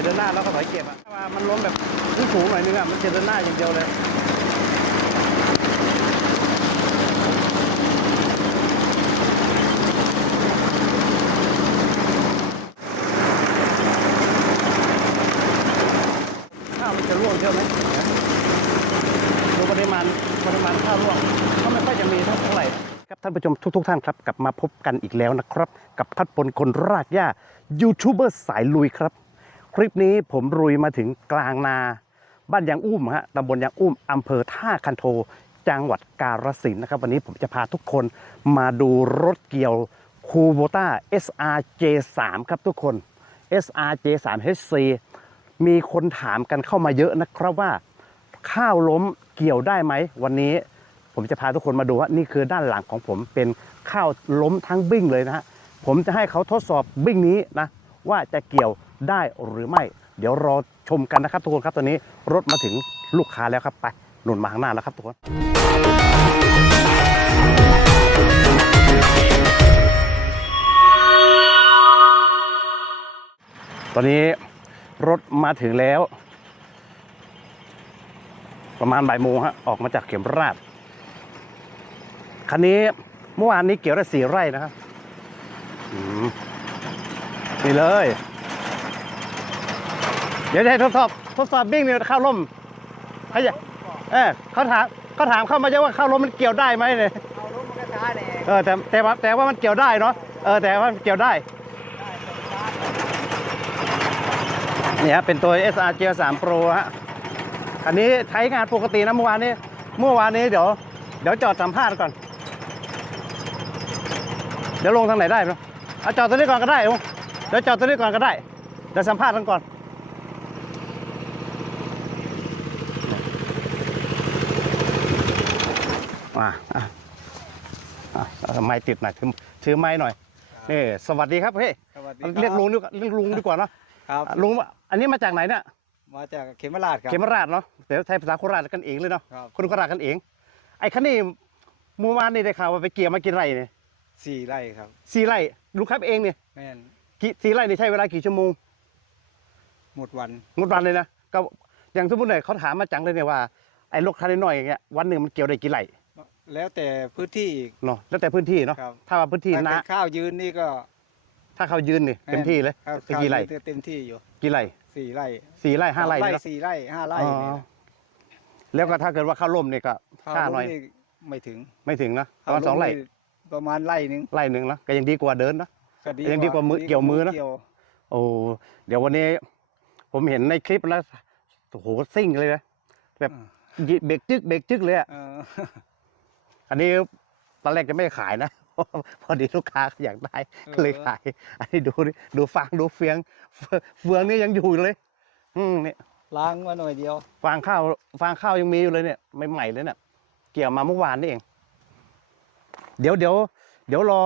อยเดินหน้าแล้วก็ถอยเก็บอะถ้าว่ามันล้มแบบที่สูงหน่อยนึงอะมันจะเดินหน้าอย่างเดียวเลยข้าวมันจะร่วงเยอะไหมดูปริมาณปริมาณข้าวร่วงก็ไม่ค่อยจะมีเท่าไหร่ครับท่านผู้ชมทุกๆท่านครับ กลับมาพบกันอีกแล้วนะครับ กับพัดพลคนรากหญ้ายูทูบเบอร์สายลุยครับ คลิปนี้ผมลุยมาถึงกลางนา บ้านยางอุ้มฮะตำบลยางอุ้มอำเภอท่าคันโท จังหวัดกาฬสินธุ์นะครับ วันนี้ผมจะพาทุกคนมาดูรถเกี่ยวคูโบต้า SRJ3 ครับทุกคน SRJ3 HC มีคนถามกันเข้ามาเยอะนะครับว่า ข้าวล้มเกี่ยวได้ไหม วันนี้ผมจะพาทุกคนมาดูว่านี่คือด้านหลังของผมเป็นข้าวล้มทั้งบิ้งเลยนะฮะผมจะให้เขาทดสอบบิ้งนี้นะว่าจะเกี่ยว ได้หรือไม่ เดี๋ยวรอชมกันนะครับทุกคนครับตอนนี้รถมาถึงลูกค้าแล้วครับไปหนุนมาข้างหน้าแล้วครับทุกคนตอนนี้รถมาถึงแล้ว ประมาณบ่ายโมงฮะออกมาจากเข็มราชคันนี้เมื่อวานนี้เกี่ยวได้สี่ไร่นะครับนี่เลย เดี๋ยวจะให้ทดสอบทดสอบบิ้งเนี่ยข้าวล่มใครจะเออเขาถามเขาถามเข้ามาเยอะว่าข้าวล่มมันเกี่ยวได้ไหมเนี่ยเอารถมันก็ช้าแน่เออแต่แต่ว่าแต่ว่ามันเกี่ยวได้เนาะเออแต่ว่ามันเกี่ยวได้เนี่ยครับเป็นตัว SR g 3 Pro ฮะอันนี้ใช้งานปกตินะเมื่อวานนี้ เมื่อวานนี้เดี๋ยว เดี๋ยวจอดสัมภาษณ์ก่อน เดี๋ยวลงทางไหนได้เนาะเอาจอดตัวนี้ก่อนก็ได้ลุงเดี๋ยวจอดตัวนี้ก่อนก็ได้เดี๋ยวสัมภาษณ์กันก่อน อะอะอะเอาไม้ติดหน่อยถือถือไม้หน่อยนี่สวัสดีครับเฮ้ยสวัสดีเรียกลุงดีกว่าเรียกลุงดีกว่าเนาะครับลุงอันนี้มาจากไหนเนี่ยมาจากเขมราชครับเขมราชเนาะเดี๋ยวใช้ภาษาโคราชกันเองเลยเนาะครับคนโคราชกันเอง ไอ้คันนี้เมื่อวานนี่ได้ข่าวว่าไปเกี่ยวมากี่ไร่เนี่ยสี่ไร่ครับสี่ไร่ลูกครับเองเนี่ยแม่นกี่สี่ไร่นี่ใช้เวลากี่ชั่วโมงหมดวันงดวันเลยนะก็อย่างสมมติเลยเขาถามมาจังเลยเนี่ยว่าไอ้รถคันน้อยๆอย่างเงี้ยวันหนึ่งมันเกี่ยวได้กี่ไร่ แล้วแต่พื้นที่อีก เนาะแล้วแต่พื้นที่เนาะครับ ถ้าว่าพื้นที่ถ้านะเป็นข้าวยืนนี่ก็ถ้าเขายืนนี่เต็มที่เลยข้าวเป็นกี่ไร่ข้าวยืนเต็มที่อยู่กี่ไร่สี่ไร่สี่ไร่ห้าไร่สองเนอะสี่ไร่ห้าไร่อ๋อเนี่ยนะแล้วก็ถ้าเกิดว่าข้าวล่มเนี่ยก็ข้าวค่าหน่อย นี่ไม่ถึงไม่ถึงนะประข้าวมาณสองไร่นี่ประมาณไร่หนึงไร่หนึ่งนะก็ยังดีกว่าเดินนะก็ยังดีกว่ามือเกี่ยวมือนะเกี่ยวโอ้เดี๋ยววันนี้ ผมเห็นในคลิปแล้วโอ้โหซิ่งเลยนะ แบบยิเบรกจึกเบรกจึกเลยอะเออ อันนี้ตอนแรกจะไม่ขายนะ พอดีลูกค้าเขาอยากได้ก็เลยขาย อันนี้ดูดิดูฟางดูเฟืองเฟืองเฟืองนี่ยังอยู่เลย อืมเนี่ยล้างมาหน่อยเดียว ฟางข้าวฟางข้าวยังมีอยู่เลยเนี่ยใหม่ๆเลยเนี่ยเกี่ยวมาเมื่อวานนี่เอง เดี๋ยวเดี๋ยวเดี๋ยวรอ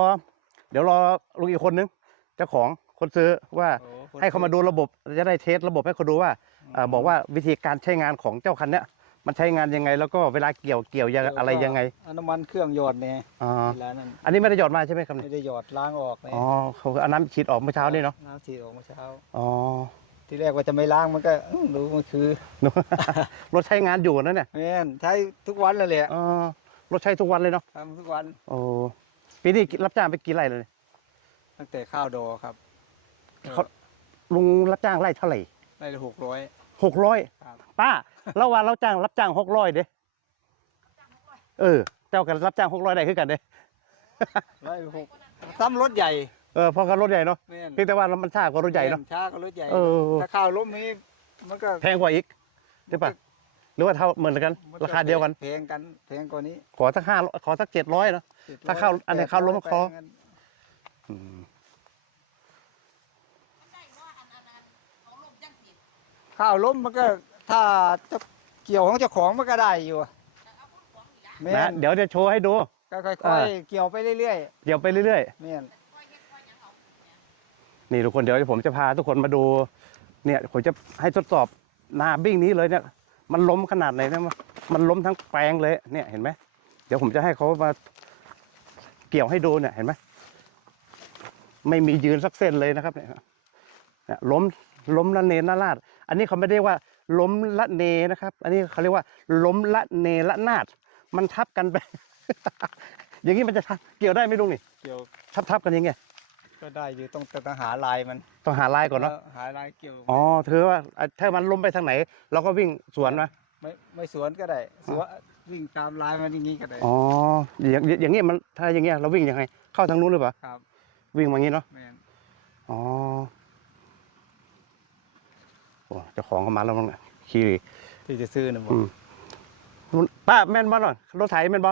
เดี๋ยวรอลุงอีกคนนึงเจ้าของคนซื้อว่าโอ้คนให้เขามาดูระบบจะได้เทสระบบให้เขาดูว่าเอ่อบอกว่าวิธีการใช้งานของเจ้าคันเนี้ย มันใช้งานยังไง แล้วก็เวลาเกี่ยวเกี่ยวยังอะไรยังไงเอาน้ำมันเครื่องหยอดเนี่ยอ๋อเวลานั้นอันนี้ไม่ได้หยอดมาใช่ไหมครับไม่เนี่ยได้หยอดล้างออกเนี่ยอ๋อเขาเอาน้ำฉีดออกเมื่อเช้านี่เนาะน้ำฉีดออกเมื่อเช้า อ๋อที่แรกว่าจะไม่ล้างมันก็อื้อรู้มันคือรถใช้งานอยู่นะเนี่ยแม่นใช้ทุกวันเลยแหละอ๋อรถใช้ทุกวันเลยเนาะทำทุกวันโอ้ปีนี้รับจ้างไปกี่ไร่เลยตั้งแต่ข้าวดอครับเขาลุงรับจ้างไร่เท่าไหร่ได้หกร้อยหกร้อยครับป้า เราว่าเราจ้างรับจ้างหกร้อยเด้เออ เจ้ากันรับจ้างหกร้อยได้คือกันเด้ร้อยหกซ้ำรถใหญ่เออเพอกันรถใหญ่เนาะแม่นเพียงแต่ว่ามันช้ากว่ารถใหญ่เนาะแม่ช้ากว่ารถใหญ่เออ ถ้าข้าวล้มนี้มันก็ แพงกว่าอีกใช่ปะหรือว่าเท่าเหมือนกัน มันราคาเดียวกัน แพงกันแพงกว่านี้ขอสักห้าขอสักเจ็ดร้อยเนาะ ถ้าข้าวอันไหนข้าวล้มคอแพงกันอืมข้าวล้มมันก็ ถ้าจะเกี่ยวของเจ้าของมันก็ได้อยู่แม่นะนเดี๋ยวจะโชว์ให้ดู ก็ค่อ่าอยๆเกี่ยวไปเรื่อยเดี๋ยวไปเรื่อยๆแม่นๆ นี่ทุกคนเดี๋ยวผมจะพาทุกคนมาดู เนี่ยผมจะให้ทดสอบนาบิ้งนี้เลยเนี่ย มันล้มขนาดไหนเนี่ยมันมันล้มทั้งแปลงเลย เนี่ยเห็นไหมเดี๋ยวผมจะให้เขามาเกี่ยวให้ดูเนี่ยเห็นไหมไม่มียืนสักเส้นเลยนะครับเนี่ยเนี่ยล้มล้มละเนระนาดอันนี้เขาไม่ได้ว่า ล้มละเนนะครับ อันนี้เขาเรียกว่า ล้มละเนระนาด มันทับกันไป อย่างนี้มันจะทับเกี่ยวได้ไหมลุงนี่ เกี่ยวทับทับกันยังไงก็ได้อยู่ต้องแต่ต้องหาลายมันต้องหาลายก่อนเนาะออหาลายเกี่ยวอ๋อเธอว่าอะถ้ามันล้มไปทางไหน เราก็วิ่งสวนนะไม่ไม่สวนก็ได้สวนวิ่งตามลายมันอย่างนี้ก็ได้อ๋ออย่างอย่างเงี้ยมันถ้าอย่างเงี้ยเราวิ่งยังไง เข้าทางนู้นหรือเปล่าครับ วิ่งมาอย่างงี้เนาะแม่นอ๋อโอ้ เจ้าของเขามาแล้วมั้งเนี่ยขี่ที่จะซื้อนะบออืมป้าแม่นบ่หน่อยรถไถแม่นบ่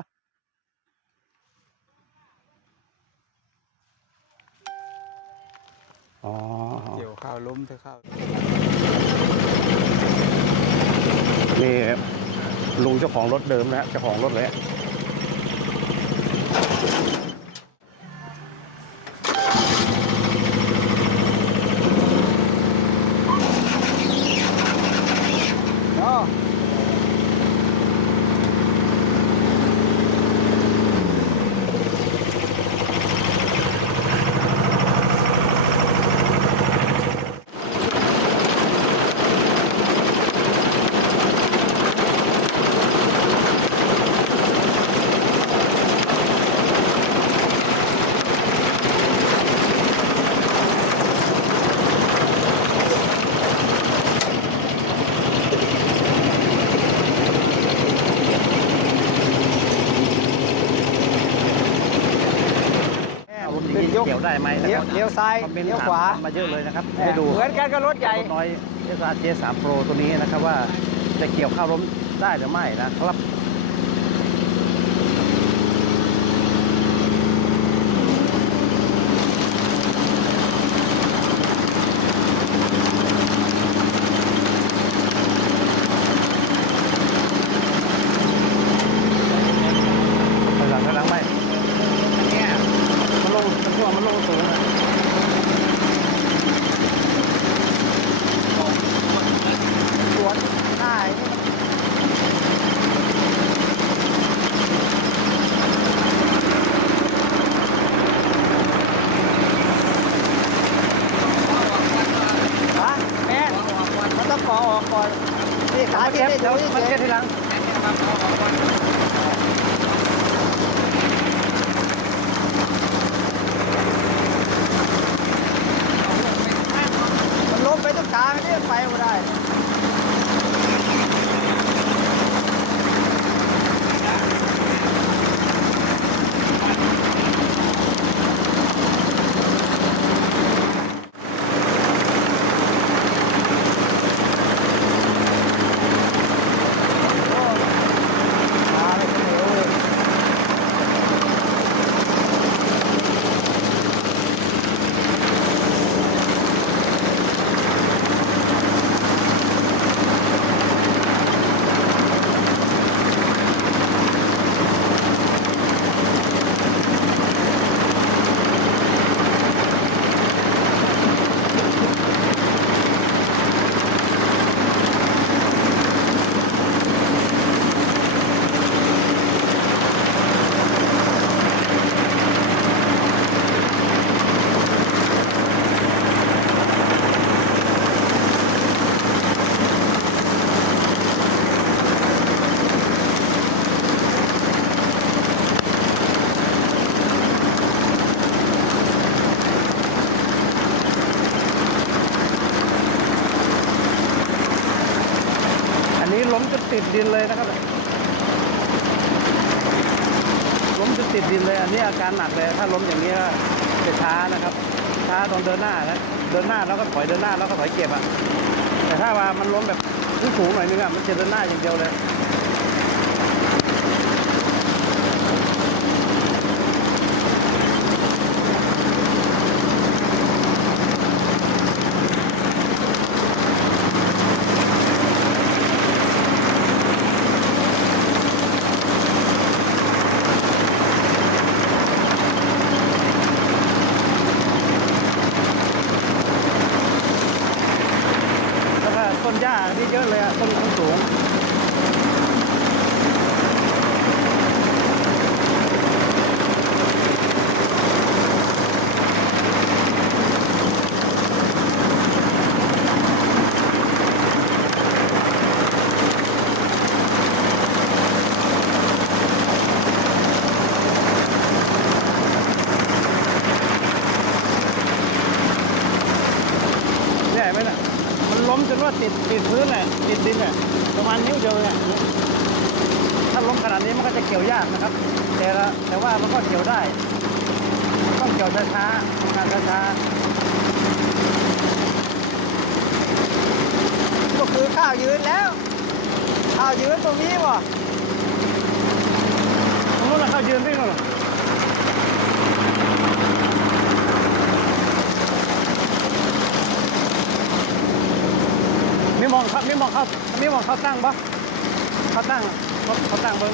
อ๋อเกี่ยวข้าวล้มเธอข้าวนี่ลุงเจ้าของรถเดิมนะฮะเจ้าของรถเลยฮะ อ๋อ เอารถอย่างนี้เกี่ยวได้ไหมนะ เลี้คยวรับเลี้ยวซ้ายคอมเมนต์เลี้ยวถามขวามาเยอะเลยนะครับให้ดูเหมือนกันกับรถใหญ่รถน้อยเอสอาร์เจสามโปรตัวนี้นะครับว่าจะเกี่ยวข้าวล้มได้หรือไม่นะครับ ดินเลยนะครับล้มจนติดดินเลย อันนี้อาการหนักเลย ถ้าล้มอย่างนี้ก็จะช้านะครับ ช้าตอนเดินหน้านะ เดินหน้าแล้วก็ถอยเดินหน้าแล้วก็ถอยเก็บอะ แต่ถ้าว่ามันล้มแบบสูงหน่อยนึงอะ มันจะเดินหน้าอย่างเดียวเลย แล้วก็ต้นหญ้านี่เยอะเลยอะ ต้นสูง ยวเนี่ยถ้าล้มข นาดนี้มันก็จะเกี่ยวยากนะครับ แต่ละแต่ว่ามันก็เกี่ยวได้ ต้องเกี่ยวช้าๆงานช้าก็คือข้าวยืนแล้วข้าวยืนตรงนี้วะตรงนู้นนะเขายืนวิ่งหรอมีมองเขามีมองเขามีมองเขาตั้งปะ เขาตั้งเขาเขาตั้งเบิ้ง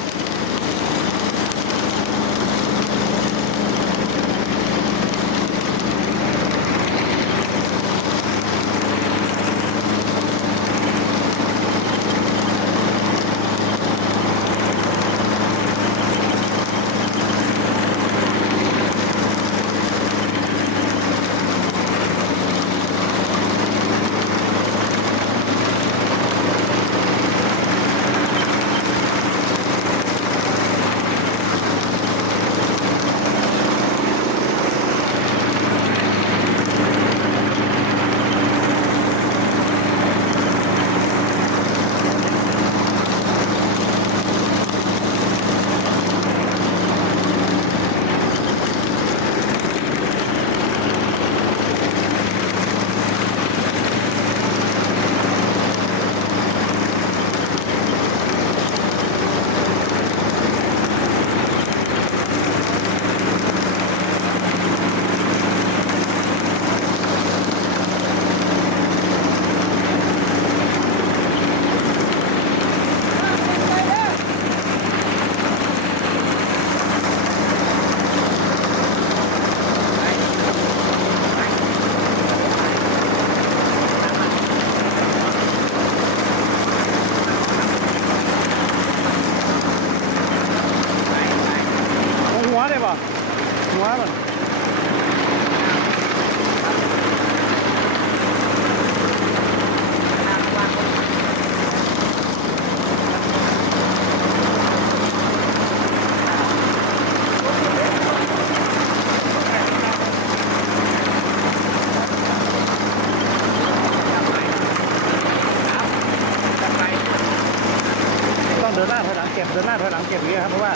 หลังเก็บเดินหน้าถอยหลังเก็บอย่างเงี้ยครับเพราะว่า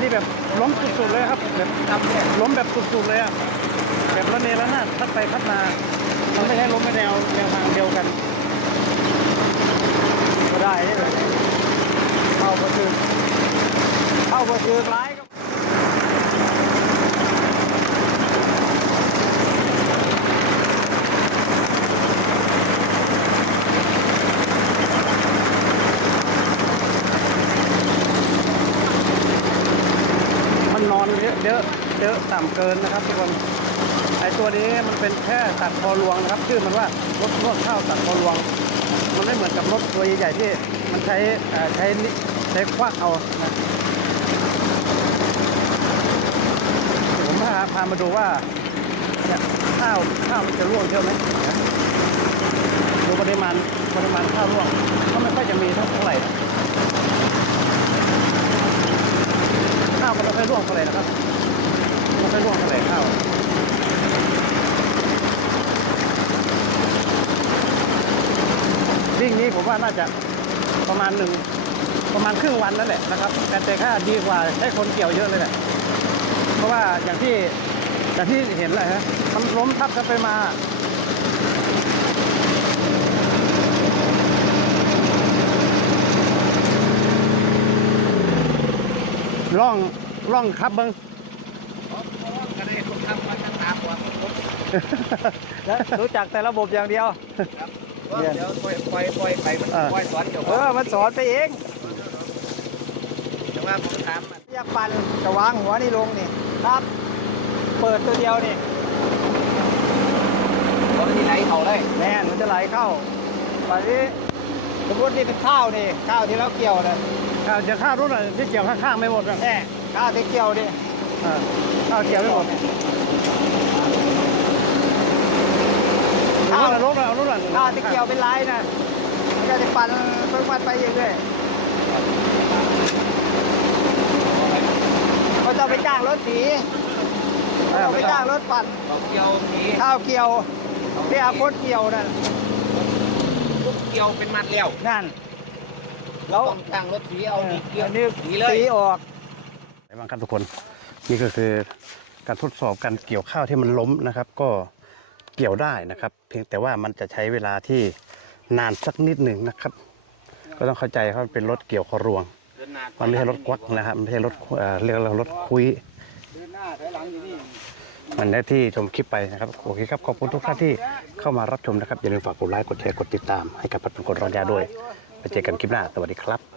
นี่แบบล้มสุดๆเลยครับแบบล้มแบบสุดๆเลยอะแบบระเนระนาดพัดไปพัดมามันไม่ใช่ล้มไปแนวแนวทางเดียวกันก็ได้นี่เลยเข้าก็คือเข้าก็คือร้ายก็มันนอน เยอะเยอะต่ำเกินนะครับทุกคนไอตัวนี้มันเป็นแค่ตัดคอรวงนะครับชื่อมันว่ารถนวดข้าวตัดคอรวง มันไม่เหมือนกับรถตัวใหญ่ๆที่มันใช้ใช้ใช้ควักเอานะผมพาพามาดูว่าเนี่ยข้าวข้าวมันจะร่วงเยอะไหมดูปริมาณปริมาณข้าวร่วงก็ไม่ค่อยจะมีเท่าไหร่ข้าวมันไม่ค่อยร่วงเท่าไหร่นะครับ ไม่ค่อยร่วงเท่าไหร่ข้าวิ่งนี้ผมว่าน่าจะประมาณหนึ่งประมาณครึ่งวันนั่นแหละนะครับ แต่แต่ค่าดีกว่าใช้คนเกี่ยวเยอะเลยแหละเพราะว่าอย่างที่อย่างที่เห็นเลยฮะมันล้มทับกันไปมาล่องล่องครับเบิง แล้วรู้จักแต่ระบบอย่างเดียวเดี๋ยวปล่อยปล่อยปล่อยไปมันเออปล่อยสอนเดี๋ยวเออมันสอนไปเองแต่ว่าผมถามมันอยากปั่นจะวางหัวนี่ลงนี่ครับ เปิดตัวเดียวนี่ว่ามันที่ไหนเขาเลยแน่นมันจะไหลเข้าป่านนี้สมมตินี่เป็นข้าวนี่ข้าวที่เราเกี่ยวนะข้าวจะข้าวรุ่นอะที่เกี่ยวข้างๆไม่หมดอะแน่ข้าวที่เกี่ยวนี่เออข้าวเกี่ยวไม่หมด เอารุ่นอะเอารุ่นอะเอารุ่นอะข้าวที่เกี่ยวเป็นลายนะมันก็จะปั่นเพิ่มปั่นไปเรื่อยๆก็จะไปจ้างรถสีก็จะไปจ้างรถปั่นเขาเกี่ยวนี้ข้าวเกี่ยวที่อาคตเกี่ยวนั่นลูกเกี่ยวเป็นมัดเลี้ยวนั่นแล้วต้องจ้างรถสีเอานี่เกี่ยวอันนี้สีเลยตีออกไหนบ้างครับทุกคนนี่ก็คือการทดสอบการเกี่ยวข้าวที่มันล้มนะครับ ก็ เกี่ยวได้นะครับ เพียงแต่ว่ามันจะใช้เวลาที่นานสักนิดหนึ่งนะครับ ก็ต้องเข้าใจว่ามันเป็นรถเกี่ยวคอรวง มันไม่ใช่รถควักนะครับมันไม่ใช่รถเอ่อเรียกว่ารถคุย เดินหน้าถอยหลังอยู่นี่ มันได้ที่ชมคลิปไปนะครับโอเคครับขอบคุณทุกท่านที่เข้ามารับชมนะครับอย่าลืมฝากกดไลค์กดแชร์กดติดตามให้กับพัดเป็นคนร้อนยาด้วยไปเจอกันคลิปหน้าสวัสดีครับ